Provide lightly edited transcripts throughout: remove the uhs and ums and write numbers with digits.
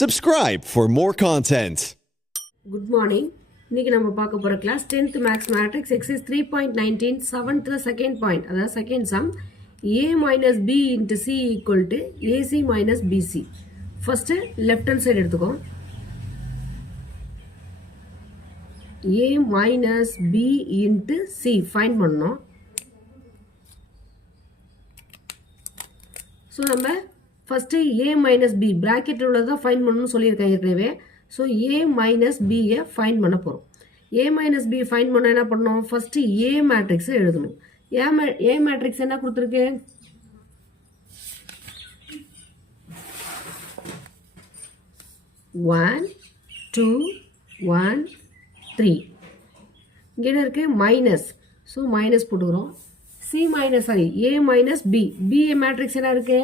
Subscribe for more content. Good morning. இன்னைக்கு நம்ம பார்க்க போற class 10th maths matrix exercise 3.19 7th second point அதாவது second sum a minus b into c equal to ac minus bc. First left hand side எடுத்துக்கோ. a minus b into c find பண்ணனும். So நம்ம first a minus B ப்ராக்கெட்டில் உள்ளதான் find பண்ணணும்னு சொல்லியிருக்கேன் ஏற்கனவே. So a minus பியை find பண்ண போகிறோம். a மைனஸ் பி ஃபைண்ட் பண்ண என்ன பண்ணணும், ஃபஸ்ட்டு a மேட்ரிக்ஸை எழுதணும். a மேட்ரிக்ஸ் என்ன கொடுத்துருக்கு, ஒன் டூ ஒன் த்ரீ. இங்கே என்ன இருக்குது மைனஸ், ஸோ மைனஸ் போட்டுக்கிறோம். C minus sorry a minus B, B matrix என்ன இருக்குது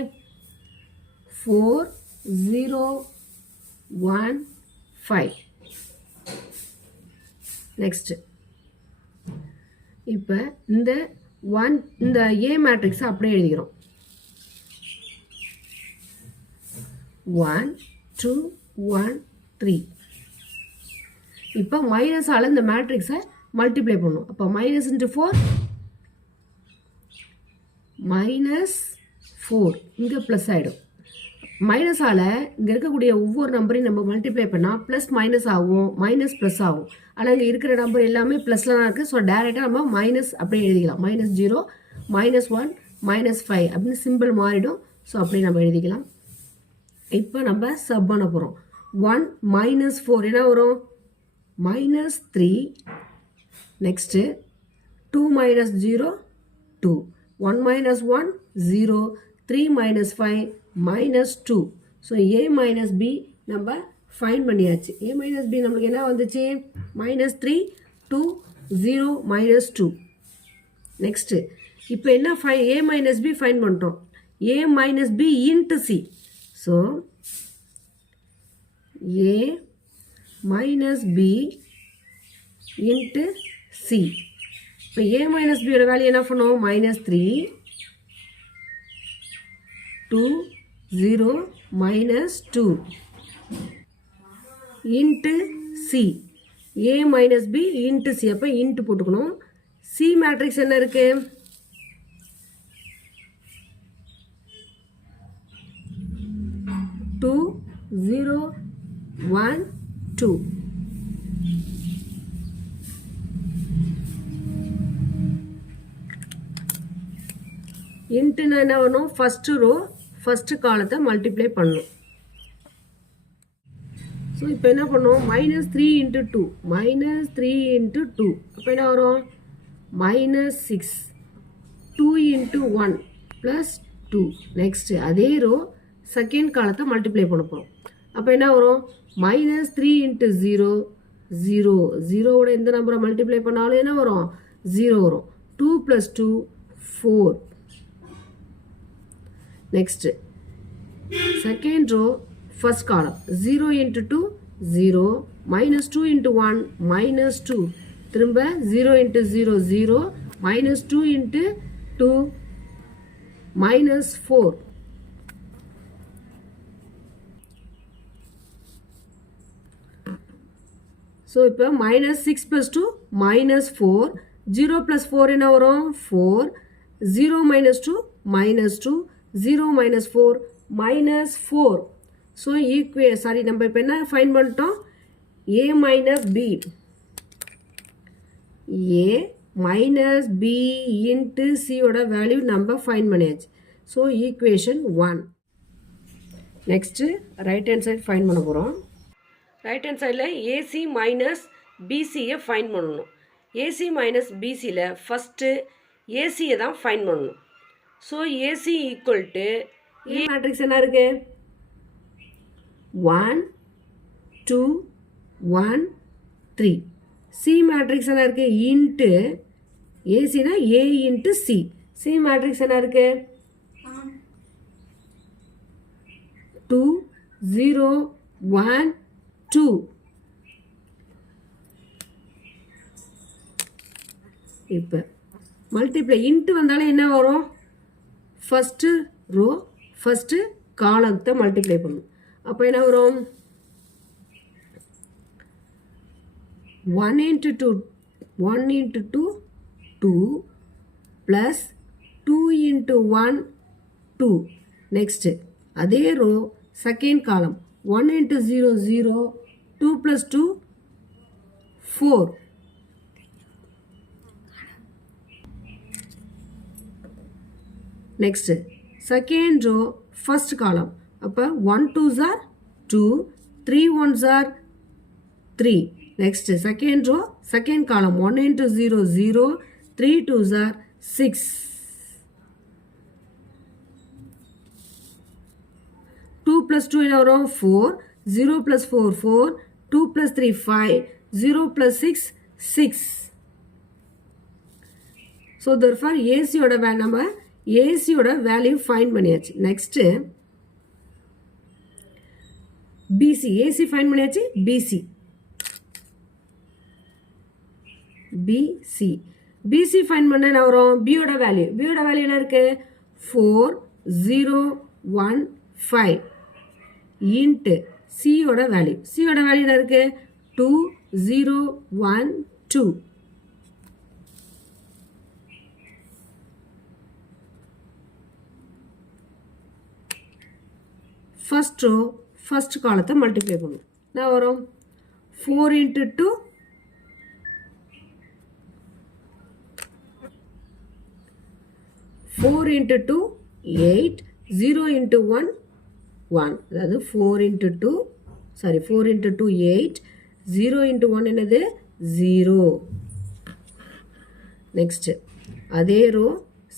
4 0 1 5. நெக்ஸ்ட் இப்போ இந்த a மேட்ரிக்ஸை அப்படியே எழுதிக்கிறோம். 1 2 1 3. இப்போ மைனஸால் இந்த மேட்ரிக்ஸை மல்டிப்ளை பண்ணும். அப்போ மைனஸ் இன்ட்டு 4 மைனஸ் 4, இங்கே ப்ளஸ் ஆகிடும். மைனஸால் இங்கே இருக்கக்கூடிய ஒவ்வொரு நம்பரையும் நம்ம மல்டிப்ளை பண்ணால் ப்ளஸ் மைனஸ் ஆகும், மைனஸ் ப்ளஸ் ஆகும். ஆனால் இங்கே இருக்கிற நம்பர் எல்லாமே ப்ளஸில் தான் இருக்குது. ஸோ டேரெக்டாக நம்ம மைனஸ் அப்படியே எழுதிக்கலாம். மைனஸ் 0 மைனஸ் 1 மைனஸ் 5 அப்படின்னு சிம்பிள் மாறிடும். ஸோ அப்படியே நம்ம எழுதிக்கலாம். இப்போ நம்ம சப் பண்ண போகிறோம். 1 மைனஸ் 4 என்ன வரும் minus 3. Next 2 minus 0 2, 1 minus 1 0, 3 minus 5 minus 2. So a minus b நம்ம ஃபைண்ட் பண்ணியாச்சு. a minus b நம்மளுக்கு என்ன வந்துச்சு minus 3 2 0 minus 2. நெக்ஸ்ட்டு இப்போ என்ன a minus b ஃபைண்ட் பண்ணிட்டோம். a minus b into c. So a minus b into c. இப்போ a minus b யோட வேல்யூ என்ன பண்ணும் minus 3 2 0 minus 2 into c. a minus b into c. அப்போ into போட்டுக்கணும். c matrix என்ன இருக்கு 2 0 1 2. இன்ட்டுனா என்ன பண்ணணும், ஃபஸ்ட்டு ரோ ஃபஸ்ட்டு காலத்தை மல்டிப்ளை பண்ணணும். ஸோ இப்போ என்ன பண்ணுவோம் மைனஸ் 3 இன்ட்டு 2 மைனஸ் 3 இன்ட்டு 2. அப்போ என்ன வரும் மைனஸ் 6 2 இன்ட்டு 1 ப்ளஸ் 2. நெக்ஸ்ட்டு அதே ரோ செகண்ட் காலத்தை மல்டிப்ளை பண்ண போகிறோம். அப்போ என்ன வரும் மைனஸ் 3 இன்ட்டு 0 0. ஜீரோவோட எந்த நம்பரை மல்டிப்ளை பண்ணாலும் என்ன வரும் 0 வரும். 2 plus 2 4. Next, second row, first column, 0 into 2, 0, minus 2 into 1, minus 2, திரும்ப 0 into 0, 0, minus 2 into 2, minus 4. So, இப்போ minus 6 plus 2, minus 4, 0 plus 4 என்ன வரும் 4, 0 minus 2, minus 2, 0 minus 4 minus 4. So நம்ம இப்போ என்ன ஃபைண்ட் பண்ணிட்டோம் a minus b. a minus b into c ஓட value நம்ம ஃபைண்ட் பண்ணியாச்சு. So equation 1. Next right hand side find பண்ண போகிறோம். ரைட் ஹேண்ட் சைடில் ஏசி மைனஸ் பிசியை ஃபைண்ட் பண்ணணும். ஏசி மைனஸ் பிசியில் ஃபஸ்ட்டு ஏசியை தான் ஃபைண்ட் பண்ணணும். So a c equal to A matrix என்ன இருக்கு 1 2 1 3. சி மேட்ரிக்ஸ் என்ன இருக்கு into ஏசினா A into C. C matrix என்ன இருக்கு 2 0 1 2. இப்போ மல்டிப்ளை இன்ட்டு வந்தாலும் என்ன வரும் ஃபஸ்ட்டு ரோ ஃபஸ்ட்டு காலத்தை மல்டிப்ளை பண்ணும். அப்போ என்ன வரும் 1 into 2, 1 into 2, 2 plus 2 into 1, 2. Next, அதே row, second column, 1 into 0, 0, 2 plus 2, 4. Next, second row, first column. அப்போ 1 2s are 2, 3 1s are 3. Next, second row, second column, 1 into 0, 0, 3 2s are 6. 2 plus 2 என்ன வரும் 4, 0 plus 4, 4, 2 plus 3, 5, 0 plus 6, 6. So, therefore, AC ஓட நம்ம AC ஓட value find பண்ணியாச்சு. Next BC, AC find பண்ணியாச்சு. BC find பண்ண என்ன வரும்? B ஓட வேல்யூ என்ன இருக்கு? 4 0 1 5 இன்ட்டு C ஓட வேல்யூ என்ன இருக்கு? 2 0 1 2. ஃபர்ஸ்ட் ரோ ஃபர்ஸ்ட் காலத்தை மல்டிப்ளை பண்ணும். என்ன வரும்? 4 into 2, 4 into 2, 8, 0 into 1, 1. அதாவது 4 into 2, 8, 0 into 1 என்னது? 0. நெக்ஸ்ட் அதே ரோ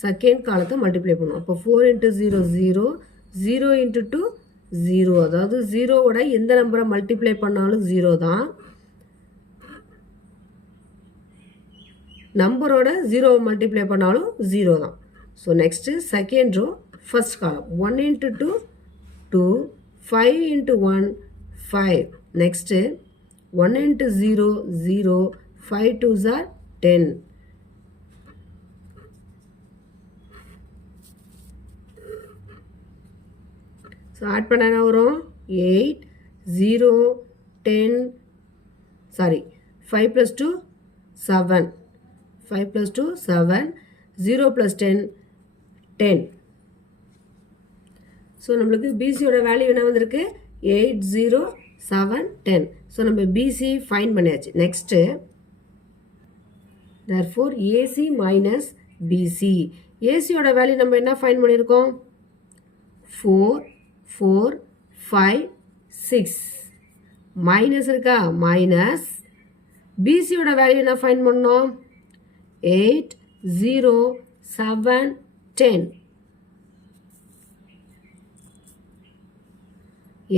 செகண்ட் காலத்தை மல்டிப்ளை பண்ணும். அப்போ 4 into 0, 0, 0 into 2, 0. அதாவது 0ஓட எந்த நம்பரை மல்டிப்ளை பண்ணாலும் 0 தான். நம்பரோட 0 மல்டிப்ளை பண்ணாலும் 0 தான். So next second row first column 1 into 2, 2, 5 into 1, 5. Next 1 into 0, 0, 5 2s are 10. So add பண்ண என்ன வரும்? 8 0 10 5 plus 2 7, 5 plus 2 7, 0 plus 10 10. ஸோ நம்மளுக்கு பிசியோட வேல்யூ என்ன வந்திருக்கு? 8 0 7 10. ஸோ நம்ம பிசி ஃபைண்ட் பண்ணியாச்சு. Next therefore AC minus BC. ஏசியோட வேல்யூ நம்ம என்ன ஃபைண்ட் பண்ணியிருக்கோம்? 4 4 5 6. மைனஸ் இருக்கா? மைனஸ் பிசியோட வேல்யூ என்ன ஃபைண்ட் பண்ணோம்? 8 0 7 10.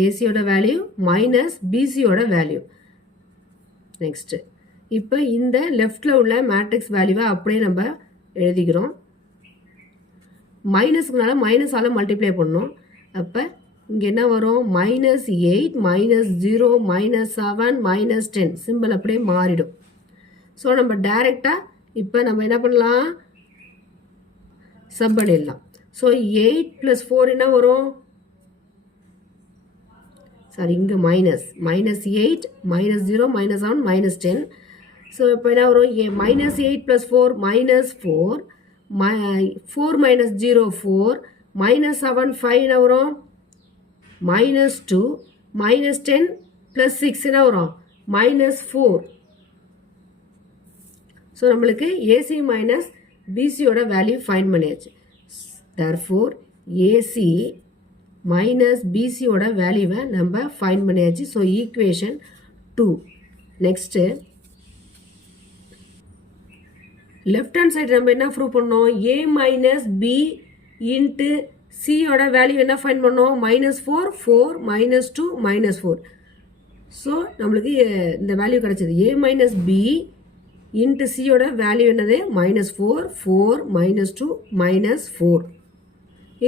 ஏசியோட வேல்யூ மைனஸ் பிசியோட வேல்யூ. நெக்ஸ்ட் இப்போ இந்த லெஃப்டில் உள்ள மேட்ரிக்ஸ் வேல்யூவை அப்படியே நம்ம எழுதிக்கிறோம். மைனஸ்க்குனால மைனஸால் மல்டிப்ளை பண்ணோம். அப்போ இங்கே என்ன வரும்? -8 -0 -7 -10. சிம்பிள் அப்படியே மாறிடும். ஸோ நம்ம டைரெக்டாக இப்போ நம்ம என்ன பண்ணலாம்? சப் பண்ணிடலாம். ஸோ 8 + 4 என்ன வரும்? இங்கே மைனஸ் -8 -0 -7 -10. ஸோ இப்போ என்ன வரும்? -8 + 4 -4, 4 - 0 4, -7 5 என்ன வரும்? -2, -10 + 6 என்ன வரும்? -4. ஸோ நம்மளுக்கு ஏசி மைனஸ் பிசியோட வேல்யூ ஃபைண்ட் பண்ணியாச்சு. therefore ஏசி மைனஸ் பிசியோட வேல்யூவை நம்ம ஃபைண்ட் பண்ணியாச்சு. So equation 2. Next left hand side நம்ம என்ன ப்ரூவ் பண்ணோம்? ஏ மைனஸ் பி இன்ட்டு சியோட வேல்யூ என்ன ஃபைண்ட் பண்ணோம்? -4 4 -2 -4. ஸோ நம்மளுக்கு இந்த வேல்யூ கிடச்சிது. ஏ மைனஸ் பி இன்ட்டு சியோட வேல்யூ என்னது? -4 4 -2 -4.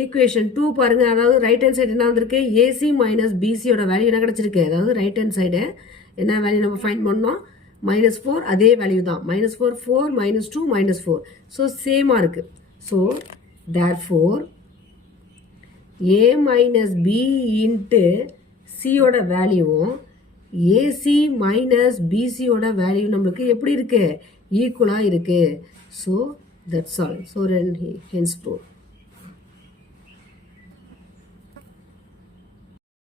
ஈக்குவேஷன் 2 பாருங்கள். அதாவது ரைட் ஹேண்ட் சைடு என்ன வந்திருக்கு? ஏசி மைனஸ் பிசியோட வேல்யூ என்ன கிடச்சிருக்கு? அதாவது ரைட் ஹேண்ட் சைடு என்ன வேல்யூ நம்ம ஃபைண்ட் பண்ணோம்? -4 அதே வேல்யூ தான். -4 4 -2 -4. ஸோ சேமாக இருக்குது. ஸோ therefore ஏ மைனஸ் பி இன்ட்டு சியோட வேல்யூவும் ஏசி மைனஸ் பிசியோட வேல்யூ நம்மளுக்கு எப்படி இருக்குது ஈக்குவலாக இருக்குது so that's all so hence prove